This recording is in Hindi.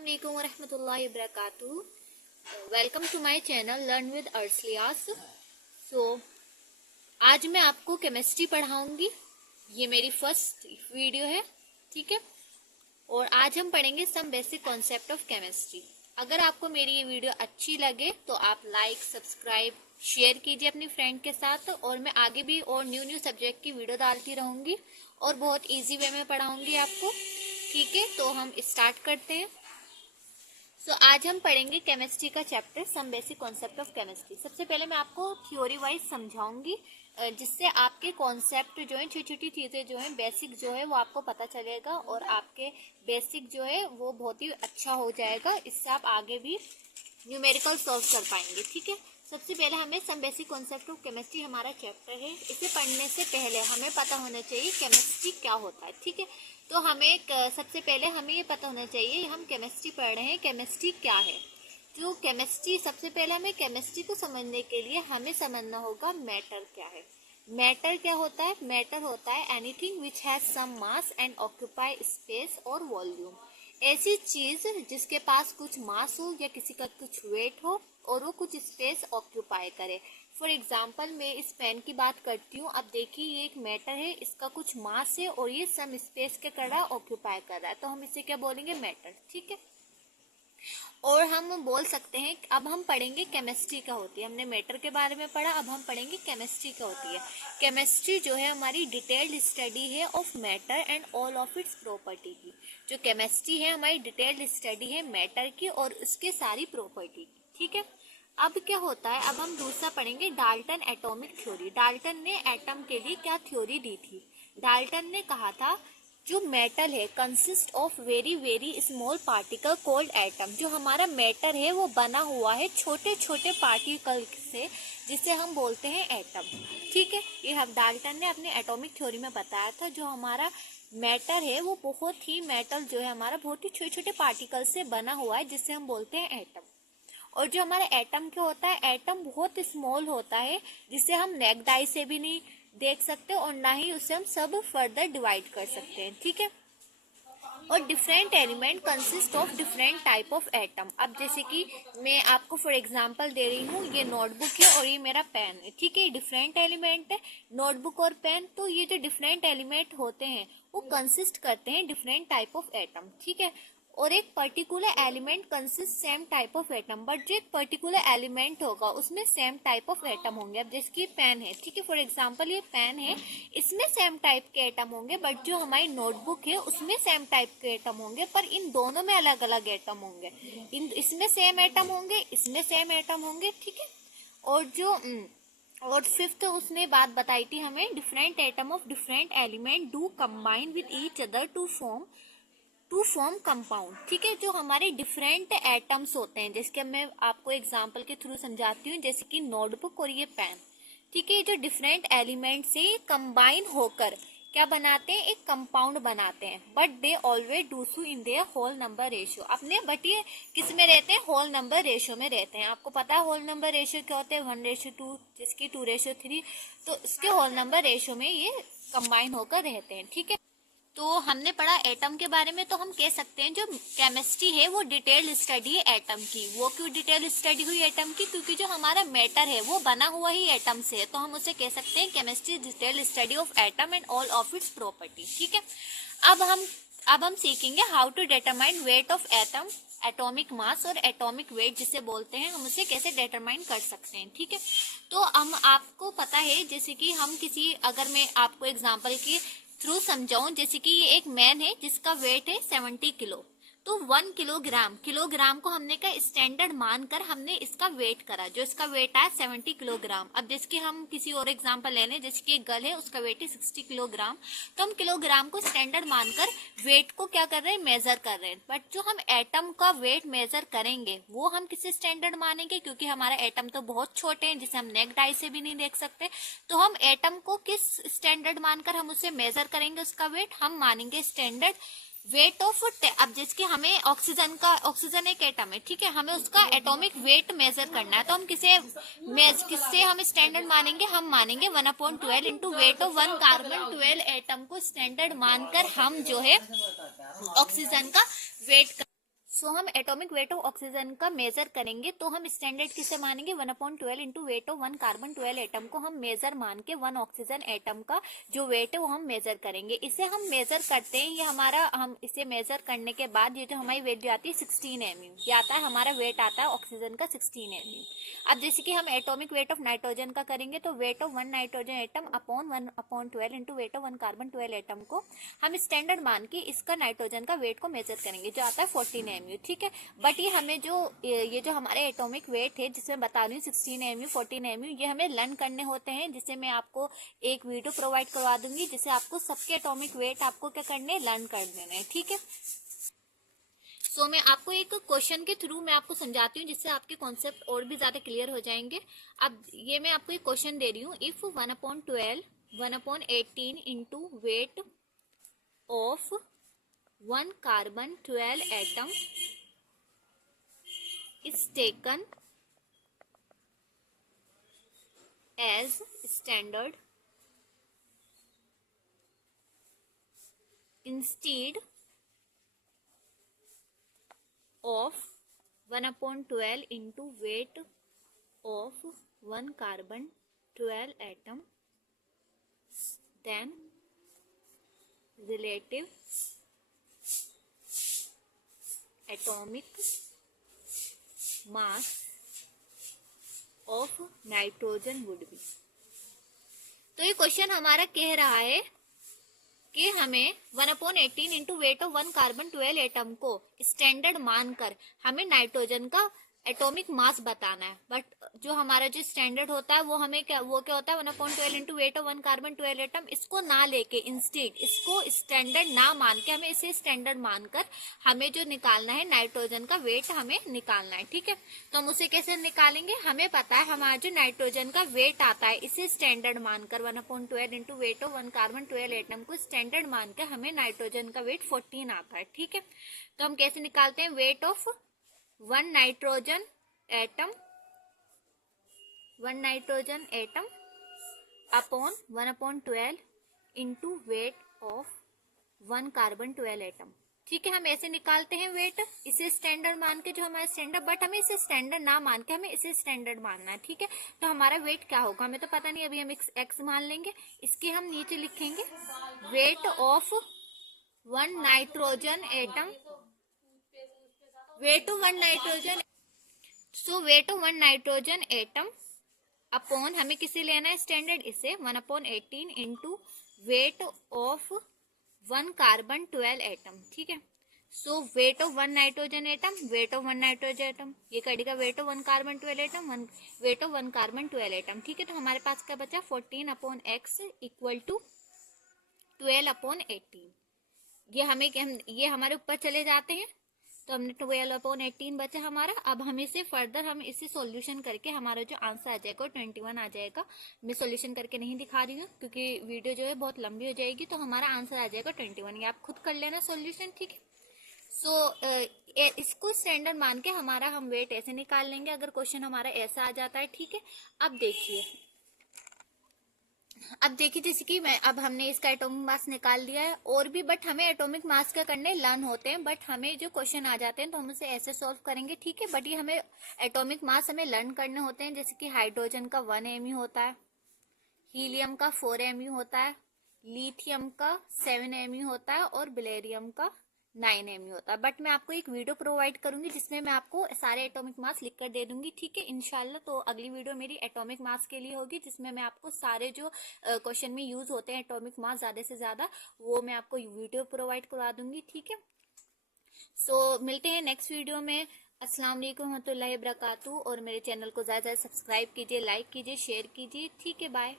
अस्सलामुअलैकुम वरहमतुल्लाहि वबरकातुहू। Welcome to my channel learn with अर्सलियास। आज मैं आपको केमिस्ट्री पढ़ाऊंगी। ये मेरी फर्स्ट वीडियो है, ठीक है। और आज हम पढ़ेंगे some basic concept of chemistry. अगर आपको मेरी ये वीडियो अच्छी लगे तो आप लाइक, सब्सक्राइब, शेयर कीजिए अपनी फ्रेंड के साथ। और मैं आगे भी और न्यू सब्जेक्ट की वीडियो डालती रहूंगी और बहुत इजी वे में पढ़ाऊंगी आपको, ठीक है। तो हम स्टार्ट करते हैं। आज हम पढ़ेंगे केमिस्ट्री का chapter some basic concept of chemistry. सबसे पहले मैं आपको थ्योरी वाइज समझाऊंगी, जिससे आपके कॉन्सेप्ट जो है, छोटी छोटी चीज़ें जो है, बेसिक जो है वो आपको पता चलेगा और आपके बेसिक जो है वो बहुत ही अच्छा हो जाएगा। इससे आप आगे भी न्यूमेरिकल सॉल्व कर पाएंगे, ठीक है। सबसे पहले हमें some basic concept of chemistry हमारा चैप्टर है। इसे पढ़ने से पहले हमें पता होना चाहिए केमिस्ट्री क्या होता है, ठीक है। तो हमें सबसे पहले हमें ये पता होना चाहिए, हम केमिस्ट्री पढ़ रहे हैं, केमिस्ट्री क्या है। जो केमिस्ट्री, सबसे पहले हमें केमिस्ट्री को समझने के लिए हमें समझना होगा मैटर क्या है। मैटर क्या होता है? मैटर होता है anything which has some mass and occupy space और वॉल्यूम। ऐसी चीज जिसके पास कुछ मास हो या किसी का कुछ वेट हो और वो कुछ स्पेस ऑक्यूपाई करे। फॉर एग्जाम्पल मैं इस पेन की बात करती हूँ। अब देखिए, ये एक मैटर है, इसका कुछ मास है और ये सम स्पेस के कर रहा है, ऑक्यूपाई कर रहा है, तो हम इसे क्या बोलेंगे? मैटर, ठीक है। और हम बोल सकते हैं, अब हम पढ़ेंगे केमिस्ट्री क्या होती है। हमने मैटर के बारे में पढ़ा, अब हम पढ़ेंगे केमिस्ट्री क्या होती है। केमिस्ट्री जो है हमारी डिटेल्ड स्टडी है of matter and all of its property की। जो केमिस्ट्री है हमारी डिटेल्ड स्टडी है मैटर की और उसके सारी प्रॉपर्टी की, ठीक है। अब क्या होता है, अब हम दूसरा पढ़ेंगे डाल्टन एटॉमिक थ्योरी। डाल्टन ने एटम के लिए क्या थ्योरी दी थी? डाल्टन ने कहा था जो मेटल है consist of very very small particle called atom. जो हमारा मैटर है वो बना हुआ है छोटे छोटे पार्टिकल से, जिसे हम बोलते हैं एटम, ठीक है। ये हम डाल्टन ने अपने एटॉमिक थ्योरी में बताया था। जो हमारा मैटर है वो बहुत ही, मेटल जो है हमारा बहुत ही छोटे छोटे पार्टिकल से बना हुआ है, जिसे हम बोलते हैं एटम। और जो हमारा एटम क्या होता है? एटम बहुत स्मॉल होता है, जिसे हम नेक्ड आई से भी नहीं देख सकते और ना ही उसे हम सब फर्दर डिवाइड कर सकते हैं, ठीक है। और different element consist of different type of atom. अब जैसे कि मैं आपको फॉर एग्जांपल दे रही हूँ, ये नोटबुक है और ये मेरा पेन है, ठीक है। डिफरेंट एलिमेंट है नोटबुक और पेन। तो ये जो डिफरेंट एलिमेंट होते हैं वो कंसिस्ट करते हैं डिफरेंट टाइप ऑफ एटम, ठीक है। और एक particular element consist same type of atom, but जो एक पर्टिकुलर एलिमेंट होगा उसमें सेम टाइप ऑफ एटम होंगे। अब जैसे पेन है, ठीक है, फॉर एग्जांपल ये पेन है, इसमें सेम टाइप के एटम होंगे, बट जो हमारी नोटबुक है उसमें सेम टाइप के एटम होंगे, पर इन दोनों में अलग अलग एटम होंगे। इसमें सेम एटम होंगे, इसमें सेम एटम होंगे, ठीक है। और फिफ्थ उसने बात बताई थी हमें, different atom of different element do combine with each other to form compound, ठीक है। जो हमारे डिफरेंट एटम्स होते हैं, जैसे कि मैं आपको एग्जांपल के थ्रू समझाती हूँ, जैसे कि नोटबुक और ये पेन, ठीक है। जो डिफरेंट एलिमेंट से कंबाइन होकर क्या बनाते हैं? एक कंपाउंड बनाते हैं, but they always do so in their whole number ratio. अपने बट ये किस में रहते हैं? होल नंबर रेशियो में रहते हैं। आपको पता है होल नंबर रेशियो क्या होते हैं? 1:2, जिसकी 2:3, तो इसके होल नंबर रेशियो में ये कंबाइन होकर रहते हैं, ठीक है। तो हमने पढ़ा एटम के बारे में, तो हम कह सकते हैं जो केमिस्ट्री है वो डिटेल्ड स्टडी है एटम की। वो क्यों डिटेल्ड स्टडी हुई एटम की? क्योंकि जो हमारा मैटर है वो बना हुआ ही एटम से है, तो हम उसे कह सकते हैं chemistry detailed study of atom and all of its property, ठीक है। अब हम सीखेंगे how to determine weight of atom, atomic mass और एटॉमिक वेट जिसे बोलते हैं, हम उसे कैसे डिटरमाइन कर सकते हैं, ठीक है। तो हम आपको पता है, जैसे कि हम किसी, अगर मैं आपको एग्जाम्पल की थ्रू समझाऊं, जैसे कि ये एक मैन है जिसका वेट है 70 किलो, तो 1 किलोग्राम को हमने का स्टैंडर्ड मानकर हमने इसका वेट करा, जो इसका वेट आया 70 किलोग्राम। अब जैसे हम किसी और एग्जांपल ले लें, जैसे कि एक गर्ल है, उसका वेट है 60 किलोग्राम, तो हम किलोग्राम को स्टैंडर्ड मानकर वेट को क्या कर रहे हैं? मेजर कर रहे हैं। बट जो हम एटम का वेट मेजर करेंगे वो हम किसे स्टैंडर्ड मानेंगे? क्योंकि हमारा एटम तो बहुत छोटे हैं, जिसे हम नेक्ड आई से भी नहीं देख सकते, तो हम एटम को किस स्टैंडर्ड मानकर हम उसे मेजर करेंगे? उसका वेट हम मानेंगे स्टैंडर्ड वेट ऑफ। अब जिसके हमें ऑक्सीजन एक एटम है, ठीक है, हमें उसका एटॉमिक वेट मेजर करना है, तो हम किससे हम स्टैंडर्ड मानेंगे? हम मानेंगे 1/12 into weight of 1 carbon. 12 atom को स्टैंडर्ड मानकर हम जो है ऑक्सीजन का वेट सो हम एटॉमिक वेट ऑफ ऑक्सीजन का मेजर करेंगे तो हम स्टैंडर्ड किसे मानेंगे 1/12 into weight of 1 carbon 12 atom को हम मेजर मान के 1 ऑक्सीजन एटम का जो वेट है वो हम मेजर करेंगे। इसे हम मेजर करते हैं, ये हमारा हम इसे मेजर करने के बाद ये जो हमारी वेट जो आती है 16 mu, ये आता है हमारा वेट आता है ऑक्सीजन का 16 mu। अब जैसे कि हम एटॉमिक वेट ऑफ नाइट्रोजन का करेंगे तो wait of 1 nitrogen atom upon 1/12 into weight of 1 carbon 12 atom को हम स्टैंडर्ड मान के इसका नाइट्रोजन का वेट को मेजर करेंगे जो आता है 14 mu, ठीक है। बट ये हमें जो ये जो हमारे एटॉमिक वेट है जिसमें बता रही हूँ 16 mu 14 mu, ये हमें लर्न करने होते हैं, जिससे मैं आपको एक वीडियो प्रोवाइड करवा दूंगी जिससे आपको सबके एटॉमिक वेट आपको क्या करने लर्न कर देना है, ठीक है। सो मैं आपको एक क्वेश्चन के थ्रू मैं आपको समझाती हूँ जिससे आपके कॉन्सेप्ट और भी ज्यादा क्लियर हो जाएंगे। अब ये मैं आपको एक क्वेश्चन दे रही हूँ, if 1/12 1/18 into weight of 1 carbon 12 atom is taken as standard instead of 1/12 into weight of 1 carbon 12 atom, then relative atomic mass of nitrogen would be। तो ये क्वेश्चन हमारा कह रहा है कि हमें 1/18 into weight of 1 carbon 12 atom को स्टैंडर्ड मानकर हमें नाइट्रोजन का एटॉमिक मास बताना है। बट जो हमारा जो स्टैंडर्ड होता है वो हमें क्या होता है 1/12 into weight of 1 carbon 12 atom, इसको ना लेके इंस्टेड इसको स्टैंडर्ड ना मान के हमें इसे स्टैंडर्ड मानकर हमें जो निकालना है नाइट्रोजन का वेट हमें निकालना है, ठीक है। तो हम उसे कैसे निकालेंगे, हमें पता है हमारा जो नाइट्रोजन का वेट आता है इसे स्टैंडर्ड मानकर 1/12 into weight of 1 carbon 12 atom को स्टैंडर्ड मानकर हमें नाइट्रोजन का वेट 14 आता है, ठीक है। तो हम कैसे निकालते हैं, wait of 1 nitrogen atom upon 1/12 into weight of 1 carbon 12 atom, ठीक है। हम ऐसे निकालते हैं वेट, इसे स्टैंडर्ड मान के जो हमारा स्टैंडर्ड, बट हमें इसे स्टैंडर्ड ना मान के हमें इसे स्टैंडर्ड मानना है, ठीक है। तो हमारा वेट क्या होगा हमें तो पता नहीं, अभी हम एक्स मान लेंगे, इसके हम नीचे लिखेंगे weight of 1 nitrogen atom, weight of 1 nitrogen, so weight of 1 nitrogen atom upon हमें किसे लेना है स्टैंडर्ड, इसे 1/18 into weight of 1 carbon 12 atom, ठीक है। So weight of 1 nitrogen atom, weight of 1 nitrogen atom, ये कटेगा weight of 1 carbon 12 atom, weight of 1 carbon 12 atom, ठीक है। तो हमारे पास क्या बचा 14/x इक्वल टू 12/18। ये हमारे ऊपर चले जाते हैं तो हमने 12/18 बचा हमारा। अब हम इसे फर्दर हम इसे सॉल्यूशन करके हमारा जो आंसर आ जाएगा 21 आ जाएगा। मैं सॉल्यूशन करके नहीं दिखा रही हूँ क्योंकि वीडियो जो है बहुत लंबी हो जाएगी, तो हमारा आंसर आ जाएगा 21। ये आप खुद कर लेना सॉल्यूशन, ठीक है। सो इसको स्टैंडर्ड मान के हमारा हम वेट ऐसे निकाल लेंगे अगर क्वेश्चन हमारा ऐसा आ जाता है, ठीक है। अब देखिए जैसे कि अब हमने इसका एटॉमिक मास निकाल दिया है और भी, बट हमें एटॉमिक मास का करने लर्न होते हैं, बट हमें जो क्वेश्चन आ जाते हैं तो हम उसे ऐसे सॉल्व करेंगे, ठीक है। बट ये हमें एटॉमिक मास हमें लर्न करने होते हैं, जैसे कि हाइड्रोजन का 1 mu होता है, हीलियम का 4 mu होता है, लिथियम का 7 mu होता है और बेरिलियम का 9 mu होता है। बट मैं आपको एक वीडियो प्रोवाइड करूंगी जिसमें मैं आपको सारे एटॉमिक मास लिख कर दे दूंगी, ठीक है इंशाल्लाह। तो अगली वीडियो मेरी एटॉमिक मास के लिए होगी जिसमें मैं आपको सारे जो क्वेश्चन में यूज होते हैं एटॉमिक मास ज्यादा से ज्यादा, वो मैं आपको वीडियो प्रोवाइड करवा दूंगी, ठीक है। सो मिलते हैं नेक्स्ट वीडियो में। अस्सलाम वालेकुम रहमतुल्लाहि व बरकातहू। और मेरे चैनल को ज्यादा सब्सक्राइब कीजिए, लाइक कीजिए, शेयर कीजिए, ठीक है, बाय।